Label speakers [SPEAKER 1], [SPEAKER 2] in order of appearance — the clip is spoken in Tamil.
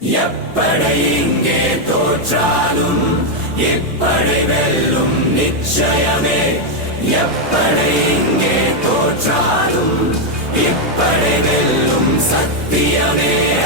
[SPEAKER 1] எப்படை இங்கே தோற்றாலும் இப்படை வெல்லும் நிச்சயமே. எப்படை இங்கே தோற்றாலும் இப்படை வெல்லும் சத்தியமே.